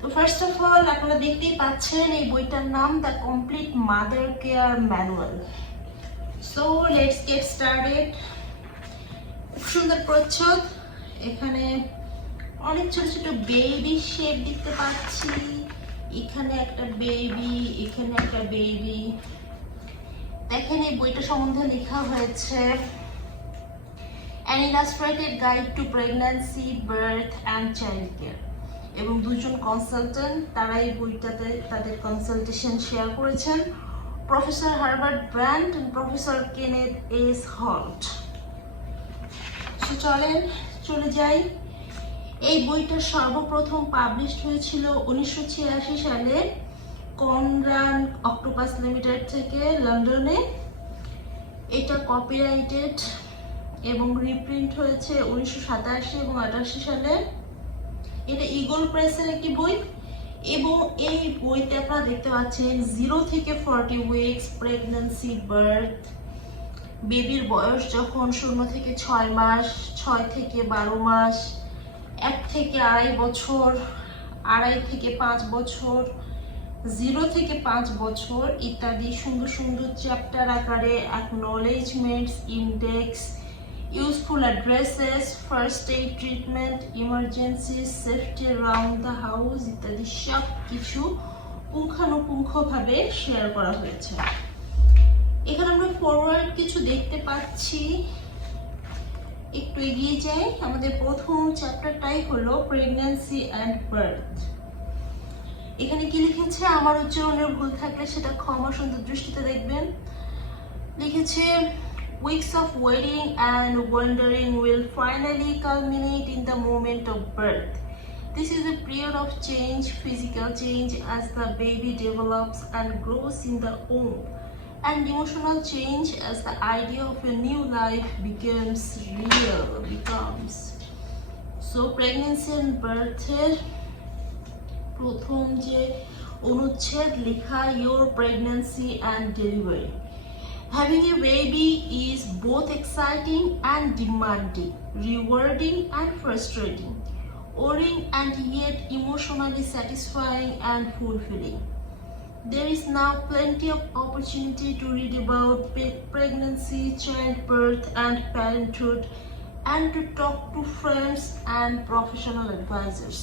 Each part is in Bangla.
তো ফার্স্ট অফ অল আপনারা দেখতেই পাচ্ছেন এই বইটার নাম the complete mother care manual. So let's get started. খুব সুন্দর প্রচ্ছদ, এখানে অনেক ছোট ছোট বেবি শেপ দেখতে পাচ্ছি। এখানে একটা বেবি, এখানে একটা বেবি। দেখেন এই বইটা সম্বন্ধে লেখা হয়েছে An Illustrated Guide to Pregnancy, Birth and Child Care, এবং দুজন কনসালটেন্ট তারা এই বইটাতে তাদের কনসালটেশন শেয়ার করেছেন, প্রফেসর হার্বার্ট ব্র্যান্ড এবং প্রফেসর কেনেথ এস হল্ট। চলেন চলে যাই। এই বইটা সর্বপ্রথম পাবলিশ হয়েছিল 1986 সালে কনরাড অক্টোপাস লিমিটেড থেকে লন্ডনে। এটা কপিরাইটেড এবং রিপ্রিন্ট হয়েছে 1987 এবং 88 সালে। এটা ইগল প্রেসের একটি বই এবং এই বইতে আপনারা দেখতে পাচ্ছেন 0 থেকে 40 উইকস প্রেগন্যান্সি, বার্থ, বেবির বয়স যখন 0 থেকে 6 মাস, 6 থেকে 12 মাস, 1 থেকে 2.5 বছর, 2.5 থেকে 5 বছর, 0 থেকে 5 বছর ইত্যাদি সুন্দর সুন্দর চ্যাপ্টার আকারে অ্যাকনলেজমেন্টস, index, useful addresses, first aid treatment, emergencies, safety around the house ইত্যাদি সব কিছু পুঙ্খানুপুঙ্খভাবে শেয়ার করা হয়েছে। এখানে আমরা ফরওয়ার্ড কিছু দেখতে পাচ্ছি। একটু এগিয়ে যাই। আমাদের প্রথম চ্যাপ্টারটাই হলো প্রেগন্যান্সি অ্যান্ড বার্থ। এখানে কি লিখেছে, আমার উচ্চারণের ভুল থাকলে সেটা ক্ষমা সুন্দর দৃষ্টিতে দেখবেন। লিখেছে weeks of waiting and wondering will finally culminate in the moment of birth. This is a period of change, physical change as the baby develops and grows in the womb, and emotional change as the idea of a new life becomes real. So pregnancy and birth এর প্রথম যে অনুচ্ছেদ লেখা, your pregnancy and delivery. Having a baby is both exciting and demanding, rewarding and frustrating, worrying and yet emotionally satisfying and fulfilling. There is now plenty of opportunity to read about pregnancy, childbirth and parenthood, and to talk to friends and professional advisors.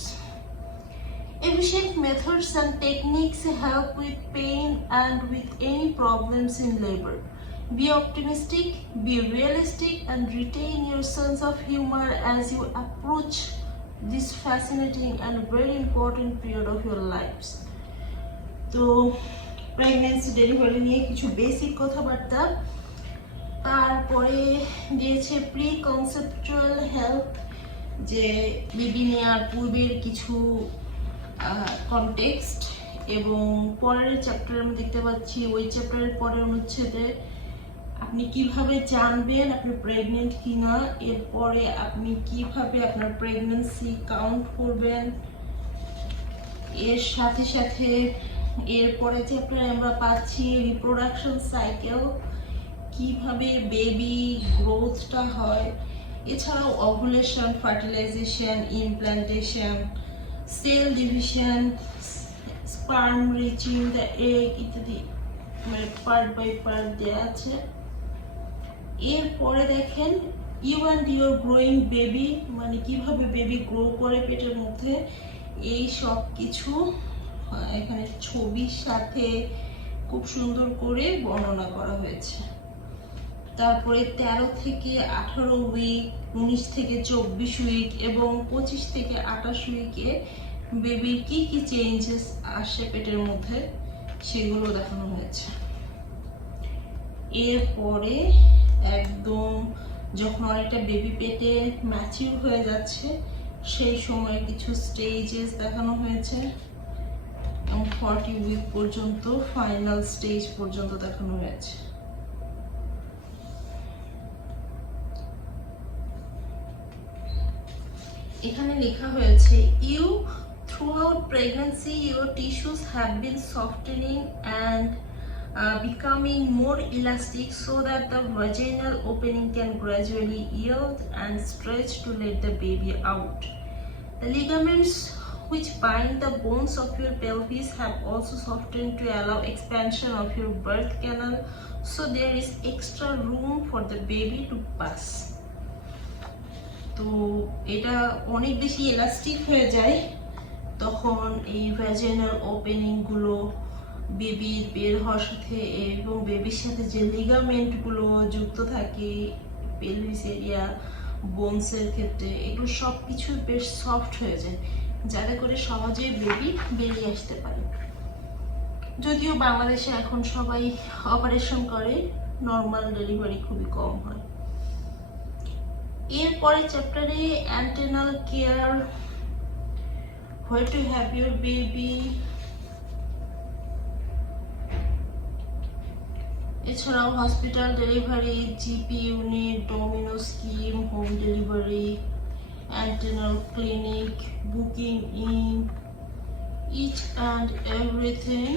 Efficient methods and techniques help with pain and with any problems in labor. Be optimistic, be realistic, and retain your sense of humor as you approach this fascinating and very important period of your lives. তো প্রেগন্যান্সি ডেলিভারি নিয়ে কিছু বেসিক কথাবার্তা। তারপরে দিয়েছে প্রি কনসেপচুয়াল হেলথ, যে বেবি নেওয়ার পূর্বের কিছু কনটেক্সট, এবং পরের চ্যাপ্টারে আমরা দেখতে পাচ্ছি ওই চ্যাপ্টারের পরের অনুচ্ছেদে আপনি কিভাবে জানবেন আপনি প্রেগনেন্ট কিনা, এরপরে আপনি কিভাবে আপনার প্রেগন্যান্সি কাউন্ট করবেন। এর সাথে সাথে এরপরে চ্যাপ্টারে আমরা পাচ্ছি রিপ্রোডাকশন সাইকেল, কিভাবে বেবি গ্রোথটা হয়, এছাড়াও ovulation, fertilization, implantation, cell division, sperm reaching the egg ইত্যাদি মানে পার্ট বাই পার্ট দেওয়া আছে। এরপরে দেখেন you and your growing baby, মানে কিভাবে বেবি গ্রো করে পেটের মধ্যে, এই সব কিছু এখানে ছবির সাথে খুব সুন্দর করে বর্ণনা করা হয়েছে। তারপরে 13 থেকে 18 উইক, 19 থেকে 24 উইক এবং 25 থেকে 28 উইকে বেবির কি কি চেঞ্জেস আসে পেটের মধ্যে সেগুলো দেখানো হয়েছে। এরপরে একদম যখন অনেকটা বেবি পেটে ম্যাচিউর হয়ে যাচ্ছে সেই সময় কিছু স্টেজেস দেখানো হয়েছে এবং 40 উইক পর্যন্ত ফাইনাল স্টেজ পর্যন্ত দেখানো হয়েছে। এখানে লেখা হয়েছে you throughout pregnancy your tissues have been softening and becoming more elastic so that the vaginal opening can gradually yield and stretch to let the baby out. The ligaments which bind the bones of your pelvis have also softened to allow expansion of your birth canal, so there is extra room for the baby to pass. তো এটা অনেক বেশি ইলাস্টিক হয়ে যায়, তখন এই ভ্যাজিনাল ওপেনিং গুলো বেবির বের হওয়ার সাথে এবং বেবির সাথে যে লিগামেন্ট গুলো যুক্ত থাকে পেলভিস এরিয়া বোনসের ক্ষেত্রে, এগুলো সবকিছু বেশ সফট হয়ে যায়, যাতে করে সহজেই বেবি বেরিয়ে আসতে পারে। যদিও বাংলাদেশে এখন সবাই অপারেশন করে, নর্মাল ডেলিভারি খুবই কম হয়। এরপরে চ্যাপ্টারে antenatal care, where to have your baby, এছাড়াও hospital delivery, GP unit, domino scheme, home delivery, antenatal clinic, booking in, each and everything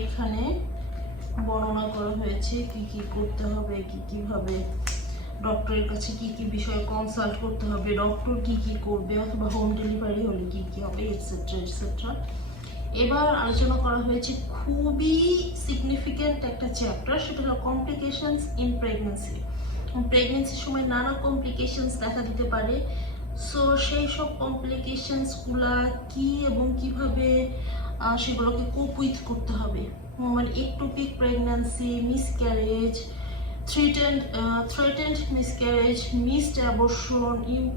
এখানে বর্ণনা করা হয়েছে, কি কি করতে হবে, কিভাবে ডক্টরের কাছে কি কি বিষয়ে কনসাল্ট করতে হবে, ডক্টর কি কি করবে, অথবা হোম ডেলিভারি হলে কি কি হবে, এটসেট্রা এটসেট্রা। এবার আলোচনা করা হয়েছে খুবই সিগনিফিক্যান্ট একটা চ্যাপ্টার, সেটা হলো কমপ্লিকেশনস ইন প্রেগনেন্সি। প্রেগনেন্সির সময় নানা কমপ্লিকেশনস দেখা দিতে পারে, সো সেই সব কমপ্লিকেশনসগুলা কি এবং কিভাবে সেগুলোকে কোপ উইথ করতে হবে, মানে ectopic pregnancy, miscarriage, threatened miscarriage, missed abortion,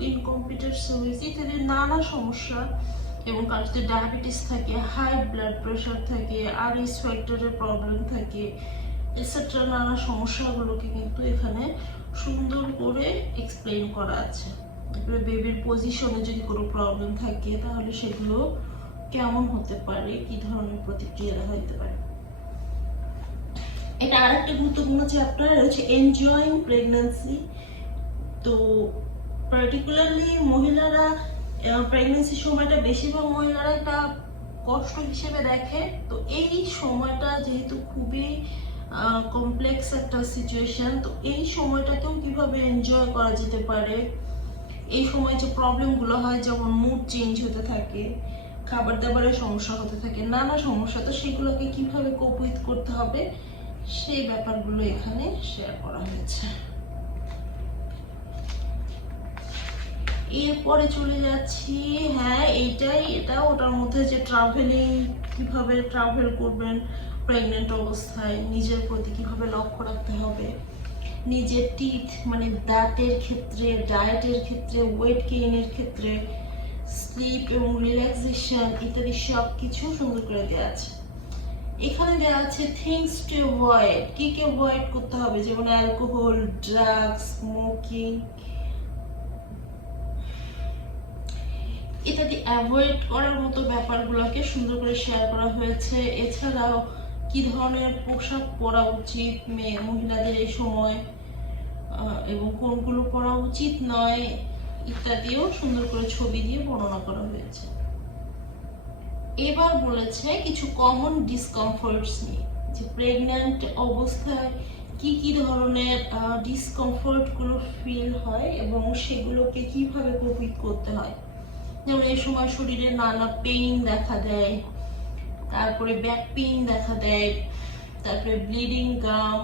incompetent cervix ইত্যাদি নানা সমস্যা, এবং কারো যদি ডায়াবেটিস থাকে, হাই ব্লাড প্রেশার থাকে, আরএস ফ্যাক্টরের প্রবলেম থাকে, এটসেট্রা নানা সমস্যাগুলোকে কিন্তু এখানে সুন্দর করে এক্সপ্লেইন করা আছে। বেবির পজিশনে যদি কোনো প্রবলেম থাকে তাহলে সেগুলো কেমন হতে পারে, কি ধরনের প্রতিক্রিয়া দেখা দিতে পারে। এটা আরেকটা গুরুত্বপূর্ণ চ্যাপ্টার হচ্ছে এনজয়িং প্রেগন্যান্সি। তো পার্টিকুলারলি মহিলারা প্রেগন্যান্সির সময়টা বেশিরভাগ মহিলারা একটা কষ্ট হিসেবে দেখে। তো এই সময়টা যেহেতু খুবই কমপ্লেক্স একটা সিচুয়েশন, তো এই সময়টাকেও কিভাবে এনজয় করা যেতে পারে, এই সময় যে প্রবলেমগুলো হয় যেমন মুড চেঞ্জ হতে থাকে, খাবার দাবারের সমস্যা হতে থাকে, নানা সমস্যা, তো সেগুলোকে কিভাবে কোপ উইথ করতে হবে সেই ব্যাপারগুলো এখানে শেয়ার করা হয়েছে। এরপরে চলে যাচ্ছি, হ্যাঁ এটা ওটার মধ্যে যে ট্রাভেলিং, কিভাবে ট্রাভেল করবেন প্রেগনেন্ট অবস্থায়, নিজের প্রতি কিভাবে লক্ষ্য রাখতে হবে, নিজের টিথ মানে দাঁতের ক্ষেত্রে, ডায়েটের ক্ষেত্রে, ওয়েট গেইনের ক্ষেত্রে, স্লিপ এবং রিল্যাক্সেশন ইত্যাদি সব কিছু সুন্দর করে দেওয়া আছে। এখানে দেওয়া আছে থিংস টু অ্যাভয়েড, কি অ্যাভয়েড করতে হবে, যেমন অ্যালকোহল, ড্রাগস, স্মোকিং ইত্যাদি অ্যাভয়েড করার মতো ব্যাপারগুলোকে সুন্দর করে শেয়ার করা হয়েছে। এছাড়াও কি ধরনের পোশাক পরা উচিত মহিলাদের এই সময়, এবং কোনগুলো পরা উচিত নয় ইত্যাদিও সুন্দর করে ছবি দিয়ে বর্ণনা করা হয়েছে। এবার বলেছে কিছু কমন ডিসকমফোর্টস নিয়ে, যে প্রেগন্যান্ট অবস্থায় কি ধরনের ডিসকমফোর্ট গুলো ফিল হয় এবং সেগুলোকে কিভাবে কোপ উইথ করতে হয়। যেমন এই সময় শরীরে নানা পেইন দেখা দেয়, তারপরে ব্যাক পেইন দেখা দেয়, তারপরে bleeding gum,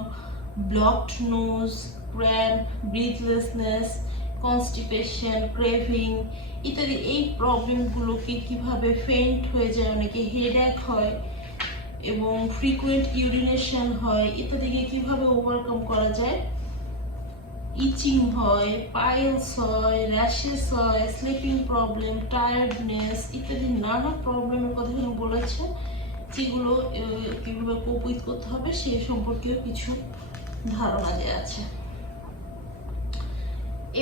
blocked nose, cramp, breathlessness, constipation, craving ইত্যাদি। এই প্রবলেমগুলোকে কিভাবে ফেন্ট হয়ে যায়, অনেকে হেডেক হয় এবং ফ্রিকুয়েন্ট ইউরিনেশন হয় ইত্যাদিকে কিভাবে ওভারকাম করা যায়। ইচিং হয়, পাইলস হয়, র্যাশেস হয়, স্লিপিং প্রবলেম, টায়ার্ডনেস ইত্যাদি নানা প্রবলেমের কথা এখানে বলেছে, যেগুলো কিভাবে কোপ উইথ করতে হবে সেই সম্পর্কেও কিছু ধারণা দেওয়া আছে।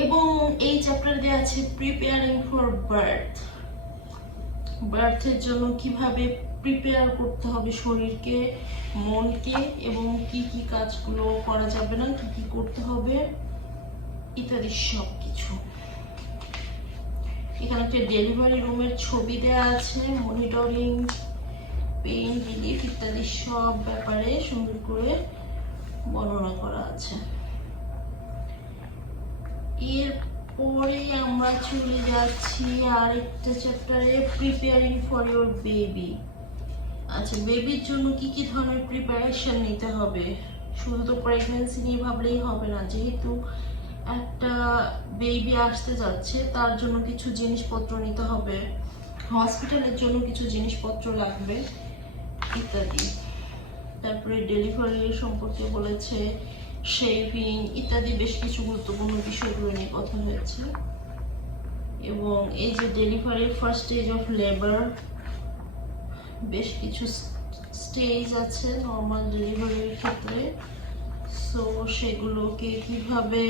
এবং এই চ্যাপ্টার দেওয়া আছে প্রিপেয়ারিং ফর বার্থের জন্য কিভাবে প্রিপেয়ার করতে হবে শরীরকে, মনকে, এবং কি কাজগুলো করা যাবে না, কি করতে হবে ইত্যাদি সব কিছু। এখানে একটা ডেলিভারি রুমের ছবি দেওয়া আছে, মনিটরিং, পেইন রিলিফ ইত্যাদি সব ব্যাপারে সুন্দর করে বর্ণনা করা আছে। এর পরে আমরা চলে যাচ্ছি আরেকটা চ্যাপ্টারে, প্রিপেয়ারিং ফর ইওর বেবি। আচ্ছা, বেবির জন্য কি কি ধরনের প্রিপারেশন নিতে হবে? শুধু তো প্রেগন্যান্সি নিয়ে ভাবলেই হবে না, যেহেতু একটা বেবি আসতে যাচ্ছে তার জন্য কিছু জিনিসপত্র নিতে হবে, হসপিটালের জন্য কিছু জিনিসপত্র লাগবে ইত্যাদি। তারপরে ডেলিভারি সম্পর্কে বলেছে, শেভিং ইত্যাদি বেশ কিছু গুরুত্বপূর্ণ বিষয়গুলো নিয়ে কথা হয়েছে। এবং এই যে ডেলিভারির ফার্স্ট স্টেজ অফ লেবার, বেশ কিছু স্টেজ আছে নর্মাল ডেলিভারির ক্ষেত্রে, সো সেগুলোকে কিভাবে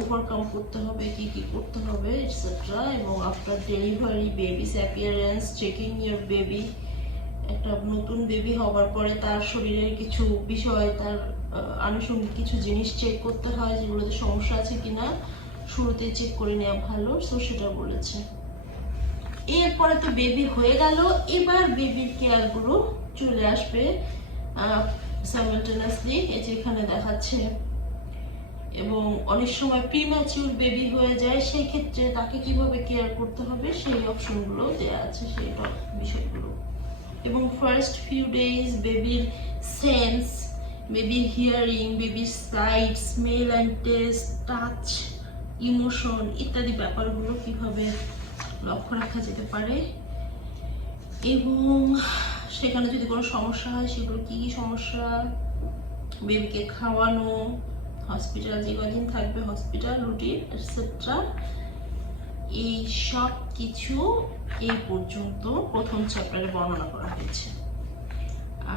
ওভারকাম করতে হবে, কি কি করতে হবে এটসেট্রা। এবং after delivery babies appearance, checking your baby, একটা নতুন বেবি হওয়ার পরে তার শরীরের কিছু বিষয়, তার আনুষঙ্গিক কিছু জিনিস চেক করতে হয়, যেগুলোতে সমস্যা আছে কিনা শুরুতে চেক করে নেওয়া ভালো, সো সেটা বলেছে। এরপরে তো বেবি হয়ে গেল, এবার বেবির কেয়ারগুলো চলে আসবে সাইমালটেনিয়াসলি, এই যে এখানে দেখাচ্ছে। এবং অনেক সময় প্রিম্যাচিউর বেবি হয়ে যায়, সেই ক্ষেত্রে তাকে কিভাবে কেয়ার করতে হবে সেই অপশনগুলো দেওয়া আছে, সেই বিষয়গুলো। এবং ফার্স্ট ফিউ ডেজ বেবির সেন্স, বেবির হিয়ারিং, বেবির sight, smell and taste, touch, emotion ইত্যাদি ব্যাপারগুলো কিভাবে লক্ষ্য রাখা যেতে পারে। এবং সেখানে যদি কোনো সমস্যা হয় সেগুলো কি কি সমস্যা, বেবিকে খাওয়ানো, হসপিটাল যে কদিন থাকবে হসপিটাল রুটিন এটসেট্রা, এই সব কিছু এই পর্যন্ত প্রথম চ্যাপ্টারে বর্ণনা করা হয়েছে।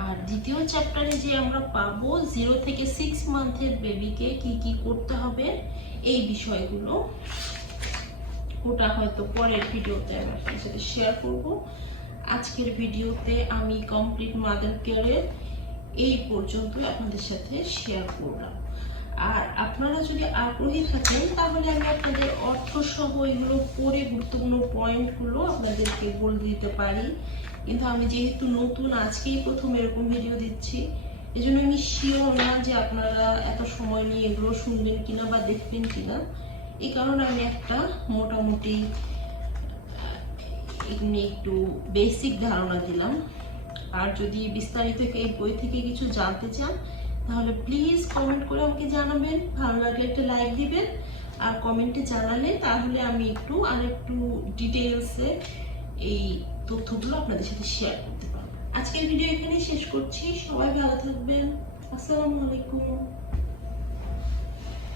আর দ্বিতীয় চ্যাপ্টারে যে আমরা পাবো 0 থেকে 6 মান্থের বেবিকে কি কি করতে হবে এই বিষয়গুলো, ওটা হয়তো পরের ভিডিওতে আমি আপনার সাথে শেয়ার করব। আজকের ভিডিওতে আমি কমপ্লিট মাদার কেয়ারের এই পর্যন্ত আপনাদের সাথে শেয়ার করলাম। আর আপনারা যদি আগ্রহী থাকেন তাহলে আমি আপনাদের অর্থ সহ এগুলো পড়ে গুরুত্বপূর্ণ পয়েন্টগুলো আপনাদেরকে বলে দিতে পারি, কিন্তু আমি যেহেতু নতুন, আজকেই প্রথম এরকম ভিডিও দিচ্ছি, এজন্য আমি শিওর না যে আপনারা এত সময় নিয়ে এগুলো শুনবেন কিনা বা দেখবেন কিনা। এই কারণে আমি একটা মোটামুটি এমনি একটু বেসিক ধারণা দিলাম। আর যদি বিস্তারিত এই বই থেকে কিছু জানতে চান তাহলে প্লিজ কমেন্ট করে আমাকে জানাবেন, ভালো লাগলে একটা লাইক দিবেন। আর কমেন্টে জানালে তাহলে আমি আরেকটু ডিটেইলসে এই তথ্যগুলো আপনাদের সাথে শেয়ার করতে পারবো। আজকের ভিডিও এখানেই শেষ করছি, সবাই ভালো থাকবেন, আসসালামু আলাইকুম।